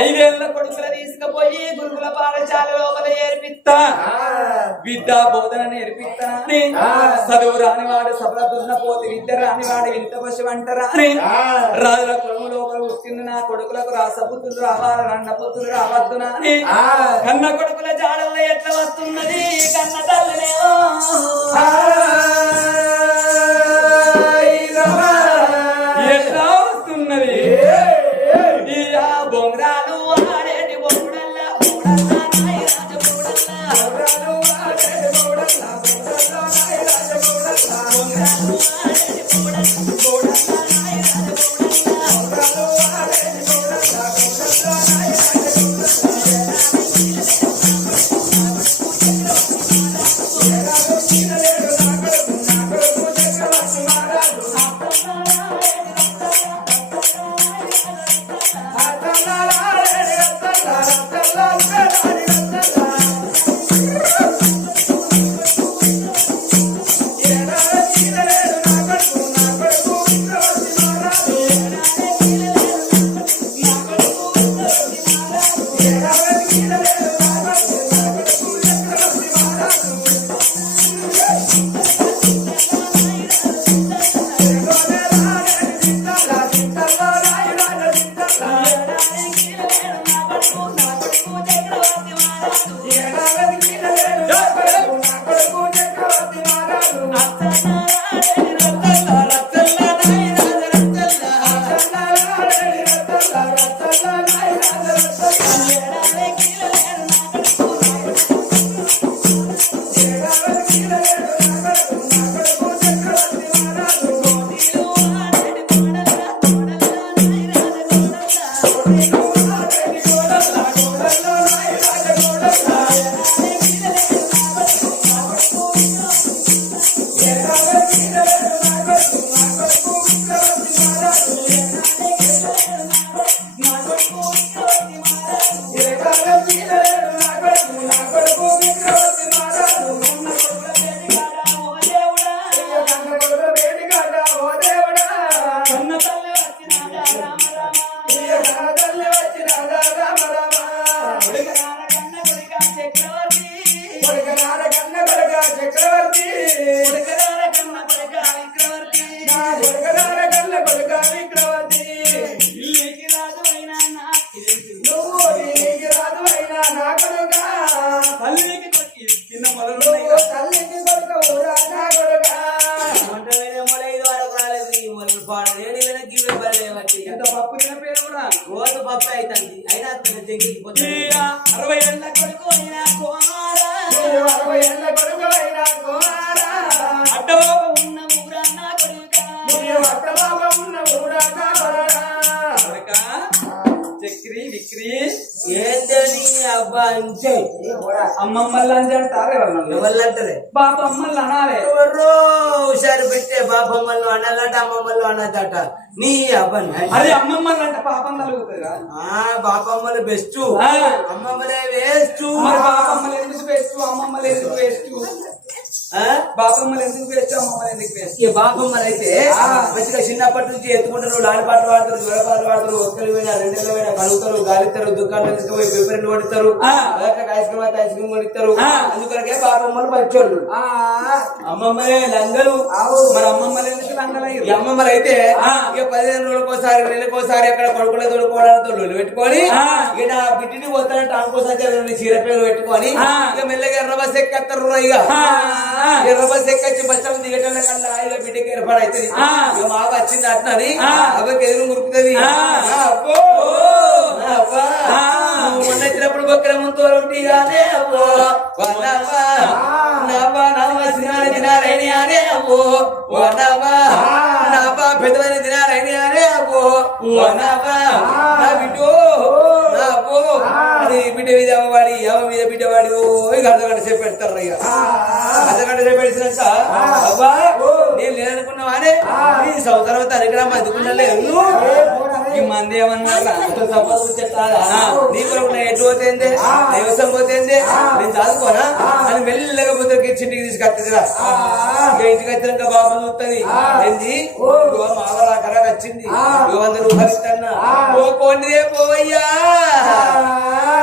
ఐదేళ్ళ కొడుకుల తీసుకుపోయి గురుకుల పాఠశాల లోపల ఏర్పిస్తా విద్యా బోధన నేర్పిస్తానని చదువు రాని వాడు సభల దున్న పోతే విద్య రాని వాడు ఇంత పశు అంటారని రాజుల కులము లోపల పుట్టింది నా కొడుకులకు రాసపుత్రులు రావాలి రండ పుత్రులు రావద్దు అని కన్న కొడుకుల జాడల్లో ఎట్లా వస్తున్నది? కన్న తల్లినేమో ఎట్లా వస్తున్నది? అమ్మమ్మల్ని అని అంటారు ఎవరన్నా ఎవళ్ళంటారే బాబు అమ్మల్ని అనాలే ఎవరో హుషారు పెట్టే బాపమ్మలు అనాలట అమ్మమ్మలు అనదట నీ అబ్బన్ అది అమ్మమ్మల్ని అంటే పాపం కలుగుతుందిరా ఆ బాపమ్మలు బెస్ట్. అమ్మమ్మలే వేస్ట్. మరి బాపమ్మలు ఎందుకు వేస్ట్? అమ్మమ్మలు ఎందుకు వేస్ట్? బాపమ్మలు ఎందుకు వేస్ట్? అమ్మమ్మలు ఈ బాపమ్మలు అయితే. మంచిగా చిన్నప్పటి నుంచి ఎత్తుకుంటారు లాడి పాటలు పాడతారు జ్వర పాటలు పాడతారు ఒక్కలు పోయినా రెండేళ్ళు పోయినా కలుగుతారు గాలిస్తారు దుకాణాలు తీసుకుపోయి పేపర్లు ఆ. ఐస్ క్రీమ్ అయితే ఐస్ క్రీమ్ కొనిస్తారు. బాపమ్మలు మంచోళ్ళు ఆ, అమ్మమ్మలే లంగలు. మరి అమ్మమ్మలు అమ్మమ్మలు అయితే. ఇక పదిహేను రోజులకోసారి నెలకోసారి అక్కడ కొడుకుల తోడుకోవడంతో లొల్లు పెట్టుకొని. ఇక బిడ్డని పోతానంటే అనుకోసారి రెండు చీర పేరు పెట్టుకొని. ఇక మెల్లగా ఎర్ర బస్ ఎక్కేస్తారు ఇక. ఎర్ర బస్ ఎక్కొచ్చి బచ్చం దిగటం కల్లా ఆయన బిడ్డకి ఏర్పాడైతుంది ఆ. ఇక మాకు వచ్చింది అట్లని. అవ్వకి ఎదురు మురుకుతుంది అవ్వా. నువ్వు మొన్న వచ్చినప్పుడు బొక్కల ముందు రొట్టిగానే అవ్వో వనవా నవ్వా నవ్వ సినారి దినారైన అనే అవ్వో వనవా నాపా పెద్దవైన దినారైన అనే అవ్వో వనవా నా బిడ్డో నా అది బిడ్డ మీద వాడి ఎవ మీద బిడ్డ ఇక అర్ధగంట సేపు పెడతారు ఇక అర్ధగంట సేపు నేను లేదనుకున్నావానే ఈ సంవత్సరం తరగడం అందుకున్నలేదు ఈ మంది ఏమన్నారా? నీ కొరకు ఎటు పోతేంది? దేవస్థానం పోతేంది? నేను చదువుకోనా? అని మెల్లగా ముద్రకి ఇంటికి తీసుకొస్తుందిరా ఇంటికి వచ్చినాక బాబు చూస్తుంది. ఏంది? మామూలు అక్కడ వచ్చింది. వంద రూపాయలు ఓ కొండిదే పోవయ్యా.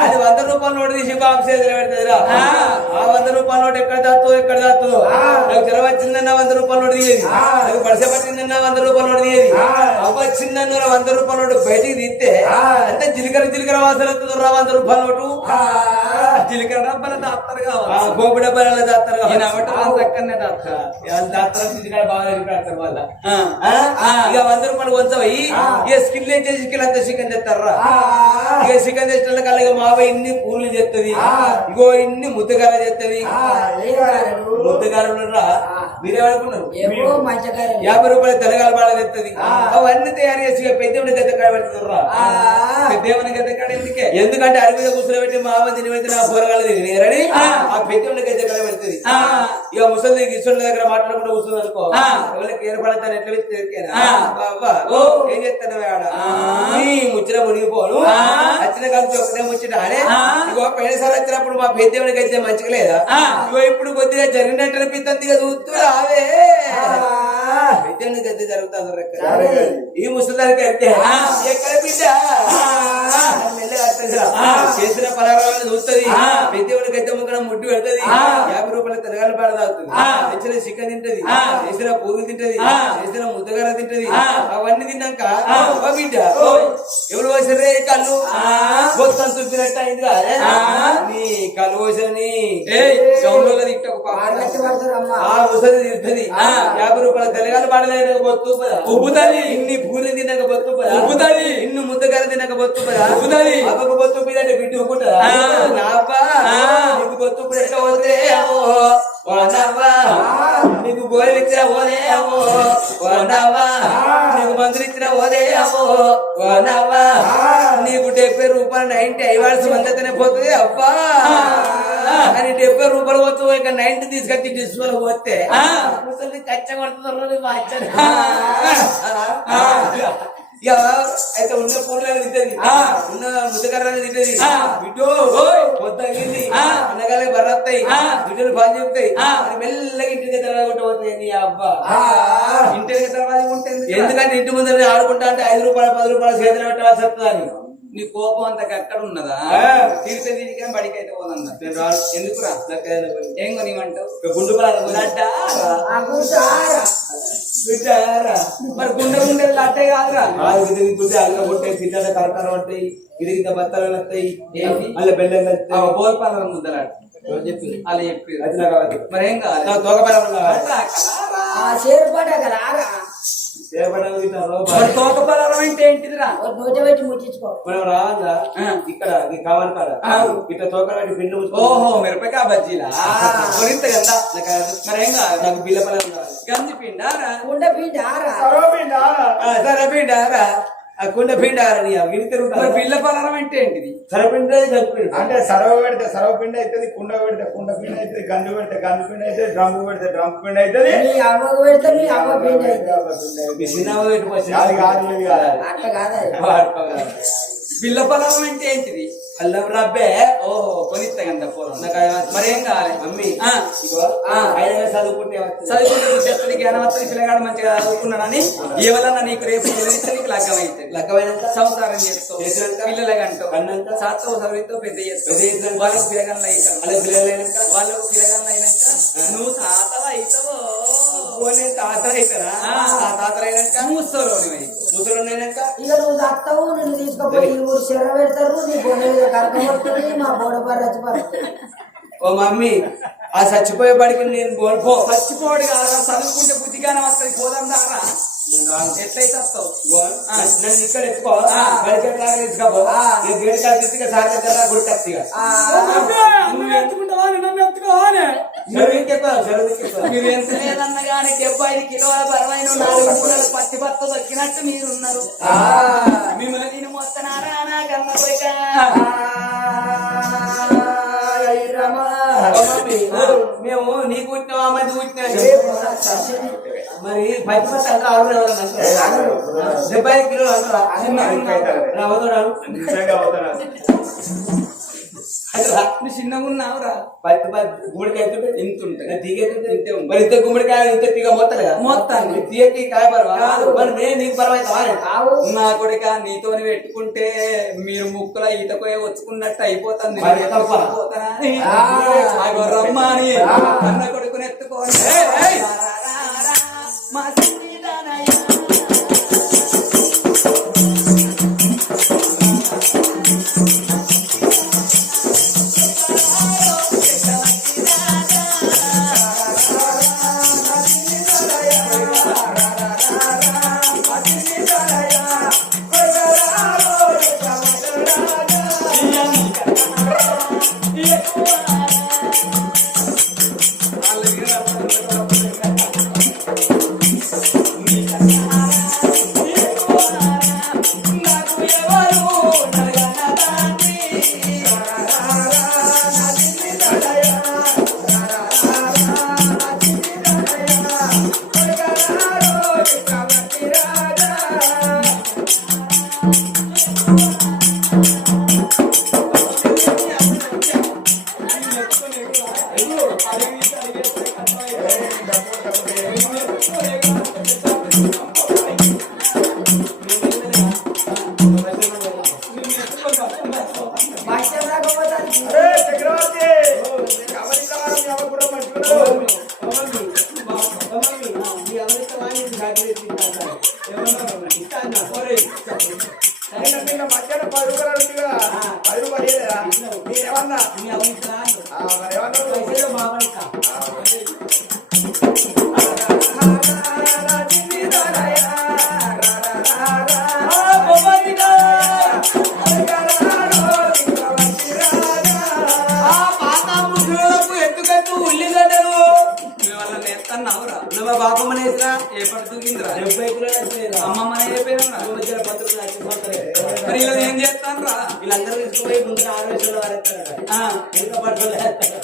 అది వంద రూపాయల నోటు తీసి బాబు చేతిలో పెడుతుందిరా. ఆ. వంద రూపాయల నోటు ఎక్కడ దాతో ఎక్కడ దాతో నాకు జ్వరం వచ్చిందన్న వంద రూపాయల నోటు తీయేది నాకు పడిస పట్టిందన్న వంద రూపాయల తీయేది. అవ్వ వచ్చిందన్న వంద రూపాయల నోటు బయటికి తీస్తే అంటే జీలకర్ర జీలకర్ర వాసన రా వంద రూపాయల నోటు. జీలకర్ర డబ్బాల దాస్తారు కావాలి. గోపు డబ్బాల దాస్తారు అవటం చక్కనే దాస్తారు దాస్తారు జీలకర్ర బాగా పెడతారు వాళ్ళ? ఇక వంద రూపాయలు కొంచెం ఇక స్కిల్ చేసి స్కిల్ అంతా చికెన్ తెస్తారా? ఇక చికెన్ తెచ్చిన కల్లా ఇక మావ ఇన్ని పూలు చేస్తుంది ఇగో ఇన్ని ముద్దగార చేస్తుంది మీరేమనుకున్నారు? యాభై రూపాయలు తెలగాల బాడ తెస్తుంది అవన్నీ తయారు చేసి ఇక పెద్దవుని గద్ద కాడ పెడుతుర్రా దేవుని గద్ద కాడ ఎందుకే? ఎందుకంటే అరి మీద కూర్చోబెట్టి తిని పెట్టి నా కూరగాయలు తినేరని ఆ. పెద్దవుని గద్ద కాడ పెడుతుంది. ఇక ముసలి గిసుల దగ్గర మాట్లాడకుండా కూర్చుంది అనుకో ఎవరికి ఏర్పడతాను ఎట్లా తెరికేనా? ఏం చేస్తాను ఆడ? ముచ్చిన మునిగిపోను. వచ్చిన కలిసి ఒకటే ముచ్చట అరే ఇగో పోయినసారి వచ్చినప్పుడు మా పెద్దవునికి అయితే మంచిగా లేదా? ఇగో ఇప్పుడు కొద్దిగా జరిగినట్టు అనిపిస్తుంది ఇక చూస్తూ రావే that పెద్దవుని గద్దె జరుగుతుంది. ఈ ముసలిదానికి అయితే ఎక్కడ బిడ్డ. చేసిన పలహారాలను చూస్తుంది. పెద్దవుని గద్దె ముక్కన ముడ్డు పెడుతుంది. యాభై రూపాయల తెలగాల పాడ తాగుతుంది. తెచ్చిన చికెన్ తింటది. చేసిన పూలు తింటది. చేసిన ముద్దగార తింటది. అవన్నీ తిన్నాక బిడ్డ ఎవరు పోసారే కళ్ళు? మొత్తం చూపినట్టు అయింది నీ కళ్ళు పోసని గౌన్లో తిట్టకు ఆ ముసలి తింటది యాభై రూపాయల తెలగాల పాడలేక బొత్తు పదా. ఉబ్బుతది. ఇన్ని పూలు తినక బొత్తు పదా. ఉబ్బుతది. ఇన్ని ముద్దగార తినక బొత్తు పదా. ఉబ్బుతది. మీద అంటే బిడ్డ? ఆ. నావ్వా, నీకు బొత్తు ఇప్పుడు నీకు గోరెలు ఇచ్చిన ఓదే అమ్మో, నీకు మందులు ఇచ్చిన ఓదే అమ్మో, నవ్వా. నీకు డెబ్బై రూపాయలు నైన్టీ ఐవాల్సి మందతనే పోతుంది అబ్బా అని డెబ్బై రూపాయలు పోతూ ఇక నైన్టీ తీసుకొచ్చి డిస్ప్లే పోతే ముసలి కచ్చ కొడుతున్నారు మా అచ్చని. అయితే ఉన్న పూర్లను తింటది ఉన్న ముద్దకర్రని తింటది బిడ్డో పొద్దుగింది. అన్నగాలే బర్రత్తాయి. బిడ్డలు బాగా చెప్తాయి. మెల్లగా ఇంటికి తెరగొట్ట పోతాయి నీ అబ్బా? ఇంటికి తర్వాత ఉంటుంది ఎందుకంటే ఇంటి ముందర ఆడుకుంటా అంటే ఐదు రూపాయలు పది రూపాయలు చేతులు పెట్టాల్సి వస్తుందని నీ కోపం అంత ఎక్కడ ఉన్నదా. తీర్థ దీనికే బడికి అయితే పోదన్నా నేను రాను. ఎందుకురా. ఏం ఇక గుండు పడాలి. బిడ్డారా. మరి గుండె గుండె లడ్డే కాదురా ఆ ఇది తింటుంటే అల్లం కొట్టాయి తింటే కరకర పడతాయి ఇది ఇంత బత్తలు వస్తాయి ఏంటి? మళ్ళీ బెల్లం బోల్పాల ముద్దలాడు చెప్పింది? అలా చెప్పి అది నాకు. మరి ఏం కావాలి నాకు తోక బెల్లం కావాలి. అట్లా కలారా. ఆ చేరు పడ్డ కదా ఆరా చేపడాలి తింటారు. మరి తోక పలారం అంటే ఏంటిదిరా? నూట పెట్టి ముట్టించుకో. ఆ. ఇక్కడ ఈ కావాలి కాడ ఇట్లా తోక పెట్టి పిండి. ఓహో మిరపకాయ బజ్జీలా? కొరింత కదా నాకు మరి ఏం కావాలి? నాకు బిల్ల పళ్ళం కావాలి గంజి పిండారా? కుండ పిండి ఆరా ఆ, సరపిండారా ఆ కుండ పిండారా నీ అవి మరి తిరుగుతారు పిల్ల పలారం అంటే ఏంటిది? సరపిండే అంటే సరవ పెడితే సరవ పిండి అవుతుంది కుండ పెడితే కుండ పిండి అవుతుంది గంజు పెడితే గంజు పిండి అవుతుంది డ్రమ్ము పెడితే డ్రమ్ పిండి అవుతుంది నీ అవ్వకు పెడితే నీ అవ్వ పిండి అవుతుంది అది కాదు. పిల్ల పలారం అంటే ఏంటిది? అల్లం రబ్బే ఓహో కొనిస్తా కదా పోరం. నాకు అది- మరి ఏం కావాలి? మమ్మీ. ఇగో చదువుకుంటే వస్తుంది. చదువుకుంటే బుద్ధి జ్ఞానవత్తని పిల్లగాడు మంచిగా చదువుకున్నానని ఎవరన్నా నీకు రేపు చదివిస్తే నీకు లగ్గం అవుతుంది లెక్కమైనాక సంసారం చేస్తావు? పిల్లలే అంటావు కన్నాక? సాత్తావు చదివితో పెద్ద చేస్తావు? వాళ్ళకి పిల్లగాళ్ళు అవుతావు అలా పిల్లలైనాక వాళ్ళకు పిల్లగాళ్ళు అయినాక నువ్వు సాతవ అవుతావో పోనీ తాతలు అవుతారా ఆ. ఆ తాతలు అయినాక ముసలోని ముసలు అయినాక ఇక నువ్వు చస్తావు నిన్ను తీసుకుపోయి ఈ ఊరు చెర పెడతారు నీ బొమ్మ మా ఓ మమ్మీ ఆ చచ్చిపోయే బడికి నేను కోల్పో చచ్చిపోడు కాదా చదువుకుంటే బుద్ధి జ్ఞానం వస్తుంది పోదాం దారా. ఎట్లయితే వస్తావు? నన్ను ఇక్కడ ఎత్తుకో. బడికి ఎట్లా తీసుకపో. ఇక గేట్ తిట్టుగా సార్ దగ్గర గుడి ఐదు కిలోల బరువైన నాలుగు మూలలు పత్తి పత్త దొక్కినట్టు మీరున్నారు. మిమ్మల్ని నేను మొత్తనారా నా కన్న కొడుక. ఓ మమ్మీ, మేము నీకు పుట్టినావా మంది పుట్టినా. మరి అంటారు ఆరు ఎవరన్నా అంటారా? డెబ్బై ఐదు అంటారా. అవుతున్నాడు నిజంగా అవుతారా? నువ్వు చిన్నగా ఉన్నావురా పది పది గుమ్మడికాయ ఇంత ఉంటుంది దిగైతే ఇంతే ఉంది. మరి ఇంత గుమ్మడికాయ ఇంత తీగ మొత్తం కదా? మొత్తానికి. తీయకి కాయ పర్వా కాదు. మరి నేను నీకు పర్వాలేదు నా కొడుక నీతోని పెట్టుకుంటే మీరు ముక్కుల ఈత పోయే వచ్చుకున్నట్టు అయిపోతుంది. అయిపోతానా రమ్మని. అన్న కొడుకుని రా, రా, ఇంకా పట్టుకోలే సరస్వతి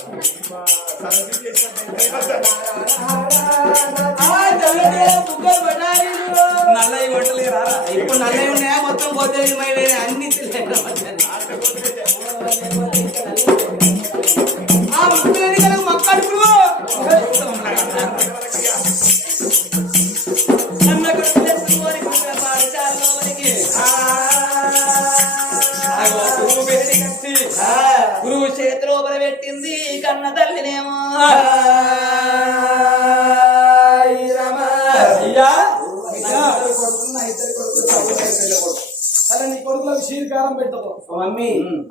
కొట్టలేరా ఇప్పుడు నల్లవి ఉన్నాయా? మొత్తం పోతే అన్ని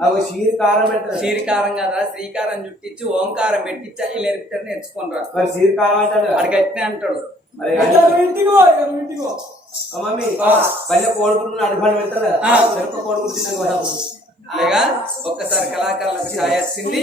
అవి షీర్ కారం పెడతారు శ్రీకారం కదా? శ్రీకారం చుట్టించి ఓంకారం పెట్టించి అవి నేర్పుతారు నేర్చుకుంటారు మరి షీర్ కారం అంటాడు వాడికి అట్నే అంటాడు. మరి ఆ మమ్మీ పల్లె కోడుకుంటున్న అడుగులు పెడతారు కదా? ఆ. మిరప కోడుకుంటు తిన్నాక కదా? అలాగా ఒక్కసారి కళాకారులకు ఛాయ వచ్చింది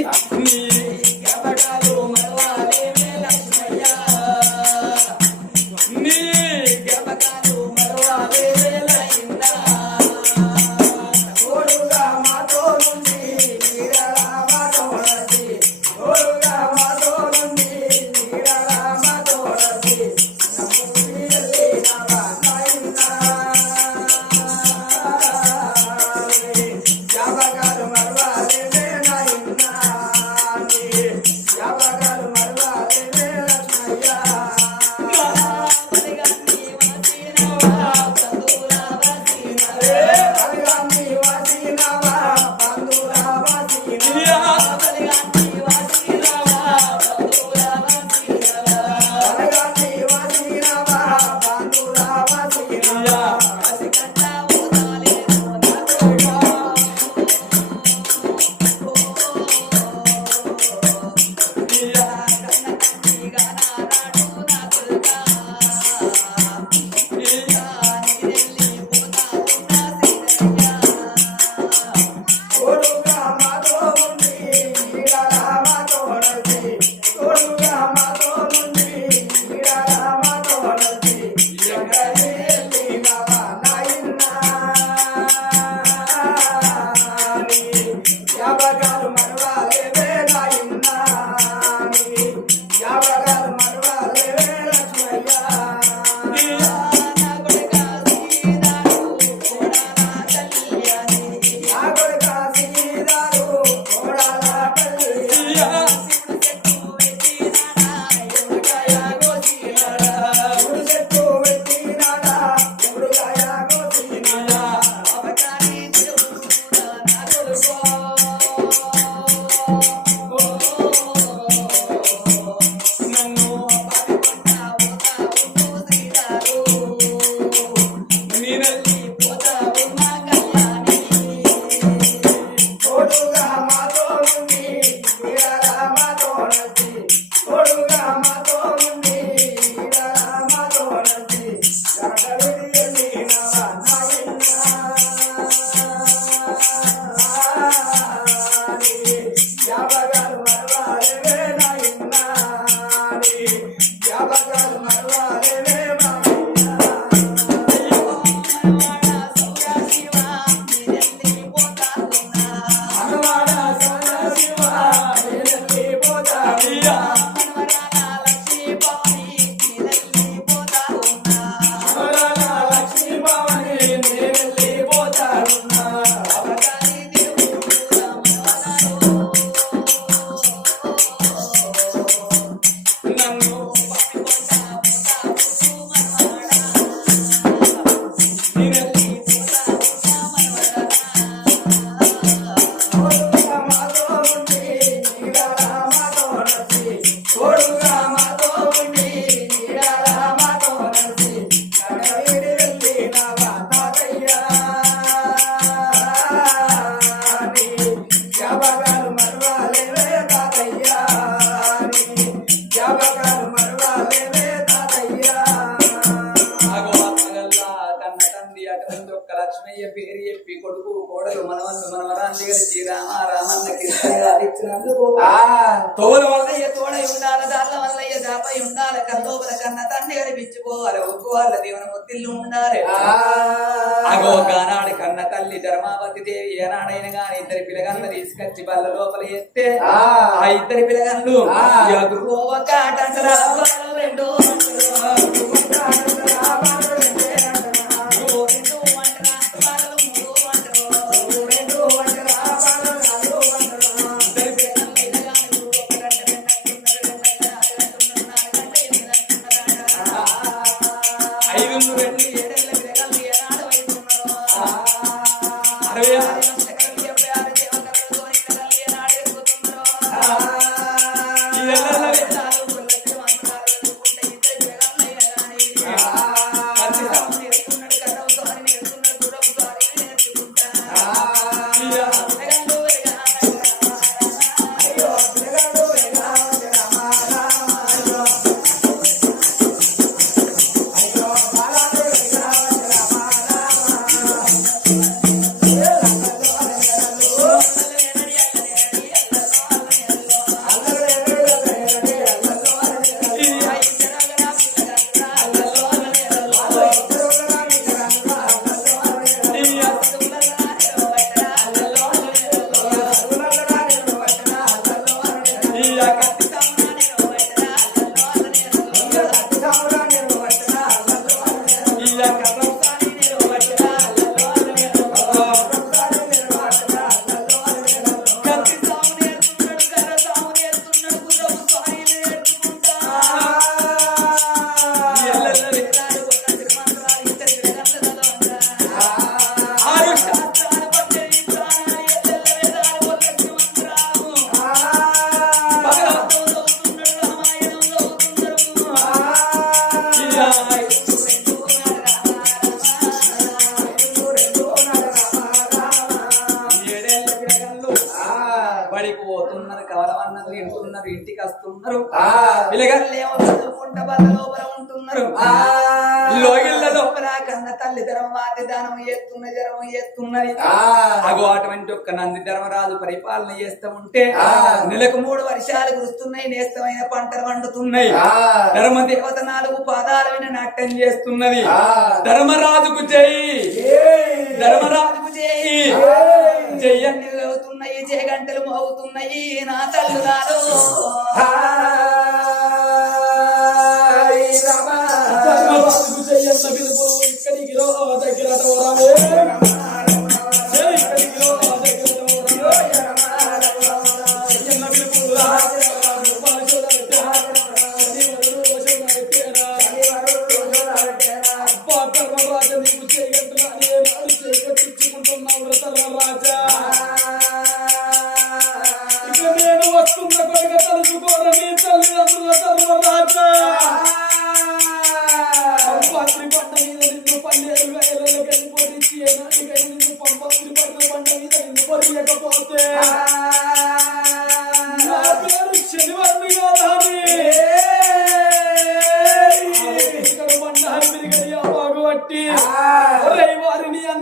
లక్ష్మయ్య పేరు చెప్పి కొడుకు కోడలు మనవన్ను మనవరాన్ని కలిసి రామ రామన్న కీర్తనగా ఇచ్చినందుకు తోల వల్లయ్య తోడై ఉండాలి దాళ్ళ వల్లయ్య దాపై ఉండాలి కల్లోపల కన్న తండ్రి కనిపించుకోవాలి ఒక్కు వాళ్ళ దీవన ముత్తిల్లు ఉండాలి. అగో గానాడు కన్న తల్లి ధర్మావతి దేవి ఏనాడైన గాని ఇద్దరి పిల్లగాళ్ళు తీసుకొచ్చి బల్ల లోపల ఎత్తే ఆ. ఇద్దరి పిల్లగాళ్ళు ఎదురు ఒక రెండు ఇంటికి వస్తున్నారు. ఉంటున్నారు. కన్న తల్లి ధర్మ మాతి దానం ఎత్తున్న ధర్మం ఎత్తున్నది అగో అటువంటి ఒక్క నంది ధర్మరాజు పరిపాలన చేస్తూ ఉంటే నెలకు మూడు వర్షాలు కురుస్తున్నాయి నేస్తమైన పంటలు వండుతున్నాయి ధర్మ దేవత నాలుగు పాదాల మీద నాట్యం చేస్తున్నది. ధర్మరాజుకు జై. ధర్మరాజుకు జై. జై. అవుతున్నాయి జయ గంటలు మోగుతున్నాయి నా తల్లులారు ధర్మరాజుకు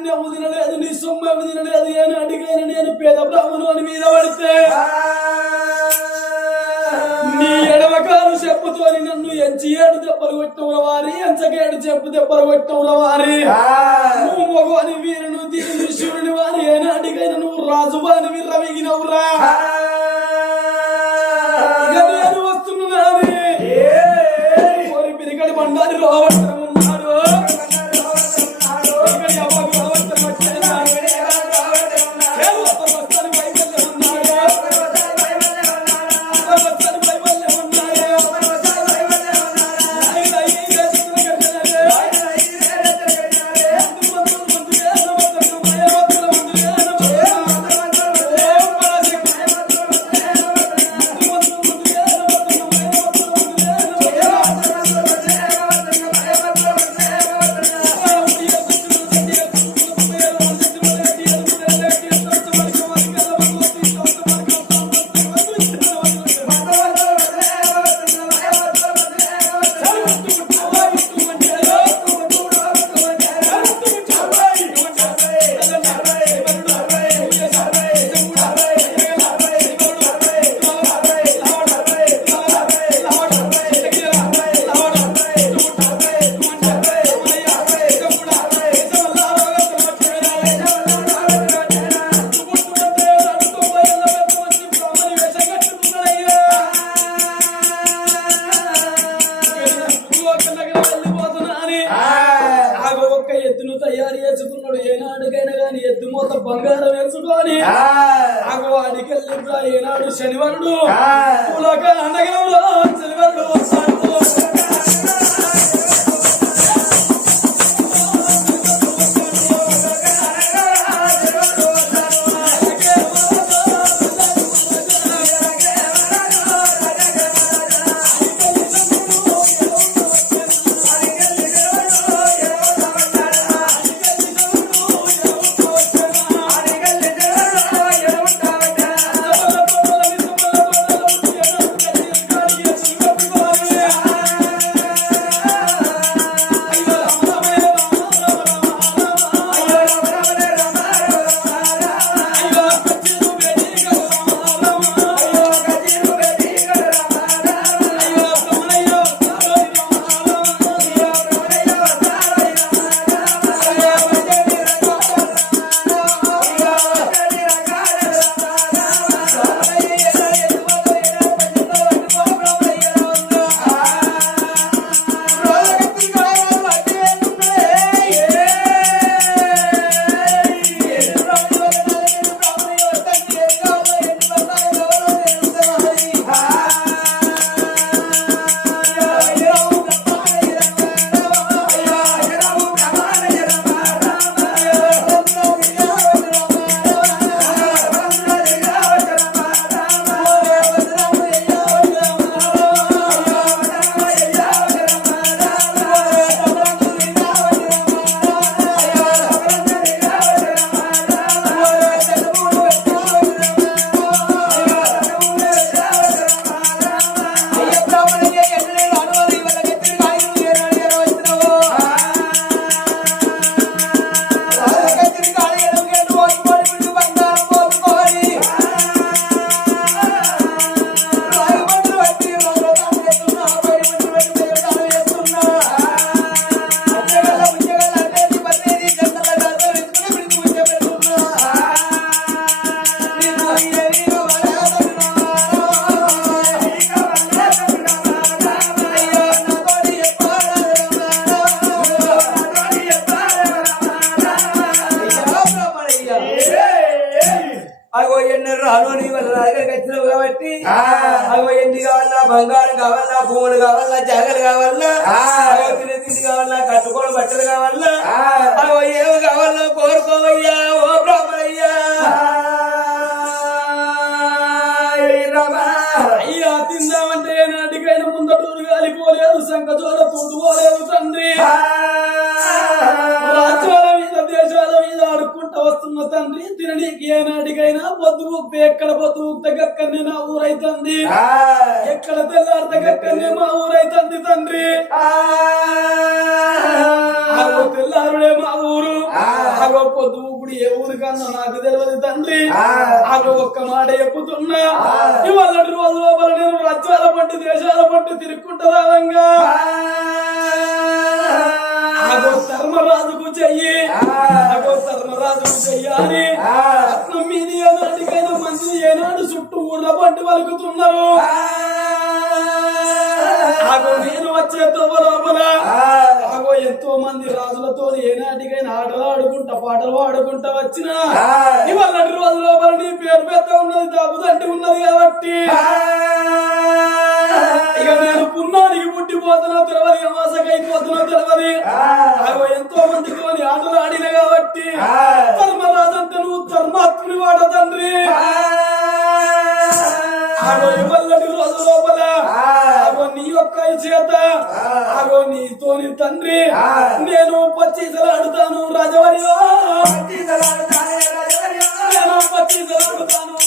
వారిని తినలేదు నీ సొమ్మ తినలేదు అని అడిగాను నేను పేద బ్రాహ్మణు అని మీద పడితే? నీ ఎడవకాలు చెప్పుతోని నన్ను ఎంచి ఏడు దెబ్బలు కొట్టవుల వారి ఎంచకేడు చెప్పు దెబ్బలు కొట్టవుల వారి. నువ్వు మగవాని వీరును దీని శివుని వారి అని ఏనాటికైనా నువ్వు రాజువాని విర్రవిగినవురా. శనివారుడు పులక గాలిపోలేదు సంకచోడ తూడుకోలేదు తండ్రి రాజ్యాల మీద దేశాల మీద ఆడుకుంటా వస్తున్న తండ్రి తిననీకి ఏనాటికైనా పొద్దు ఊపితే ఎక్కడ పొద్దు ఊపితే గక్కనే నా ఊరైతుంది ఎక్కడ తెల్లారితే గక్కనే మా ఊరైతుంది తండ్రి తెల్లారుడే మా ఊరు. పొద్దు ఊపుడు ఏ ఊరు కన్నా నాకు తెలియదు తండ్రి. అగో ఒక్క మాట చెప్పుతున్నా. ఇవాళ రోజు లోపల నేను రాజ్యాల పట్టు దేశాల పట్టు తిరుక్కుంటా రావంగా. అగో ధర్మరాజుకు చెయ్యి. ధర్మరాజుకు చెయ్యాలి. రత్నం మీద ఏనాటికైనా మంది ఏనాడు చుట్టూ ఊళ్ళ పట్టు పలుకుతున్నారు. అగో నేను వచ్చే లోపల అగో ఎంతో మంది రాజులతో ఏనాటికైనా ఆటలు ఆడుకుంటా పాటలు పాడుకుంటా వచ్చిన. ఇవాళ రోజు లోపల నీ పేరు పెద్ద ఉన్నది దాపుదండి ఉన్నది కాబట్టి. ఇక నేను పున్నానికి పుట్టిపోతున్నా తెలవది అమాసకైపోతున్నా తెలవది. అగో ఎంతో మంది కోని ఆటలు ఆడిన కాబట్టి. ధర్మరాజంటే నువ్వు ధర్మాత్ముని వాడ తండ్రి. ఇవల్లటి రోజు లోపల. అగో నీ యొక్క చేత. అగో నీతోని తండ్రి. నేను పచ్చీసలాడుతాను రాజవర్యో. నేను పచ్చీసలాడుతాను రాజవర్యో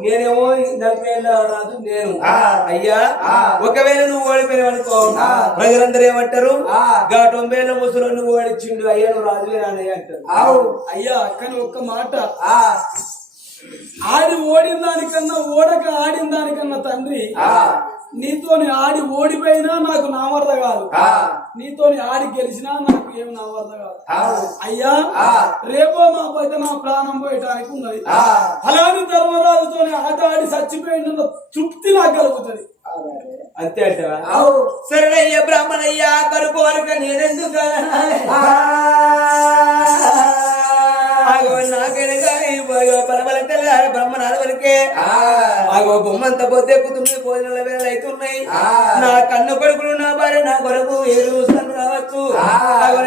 నేనేమో నలభై ఏళ్ళ రాజు నేను. అయ్యా. ఒకవేళ నువ్వు ఓడిపోయావనుకో ఆ. ప్రజలందరూ ఏమంటారు ఆ. గా తొంభై ఏళ్ళ ముసలు నువ్వు ఓడిచ్చిండు అయ్యా నువ్వు రాజువే నాన్నయ్య అంటారు అయ్యా కానీ ఒక్క మాట ఆ ఆడి ఓడిన దానికన్నా ఓడక ఆడిన దానికన్నా తండ్రి ఆ. నీతోని ఆడి ఓడిపోయినా నాకు నామర్ద కాదు ఆ. నీతోని ఆడి గెలిచినా నాకు ఏం నామర్ద కాదు అయ్యా ఆ. రేపో మా పోతే నా ప్రాణం పోయటానికి ఉన్నది ఆ. అలాని ధర్మరాజుతోని ఆట ఆడి చచ్చిపోయిన తృప్తి నాకు కలుగుతుంది అంతే ఆవు సరేనయ్య బ్రాహ్మణయ్య కరుపు వరకు నేనెందుకు? ఆగో తెల్లారి వరకే బొమ్మంత పొద్దెక్కుతుంది భోజనాల వేళ అవుతున్నాయి. నా కన్ను కొడుకులు నా భార్య నా కొడుకు ఏ చూస్తాను రావచ్చు ఆ. ఆగో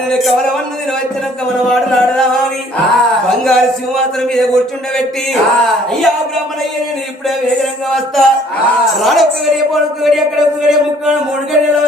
నేను వచ్చినాక మన వాడలు ఆడదామా అని ఆ. బంగారు సింహాసనం మీద కూర్చుండబెట్టి ఆ. అయ్యా బ్రాహ్మణయ్య నేను ఇప్పుడే వేగంగా వస్తా ఆ. రాడొక్క గడియ పొడొక్క గడియ అక్కడ ఒక గడియ ముక్క మూడు గడియలు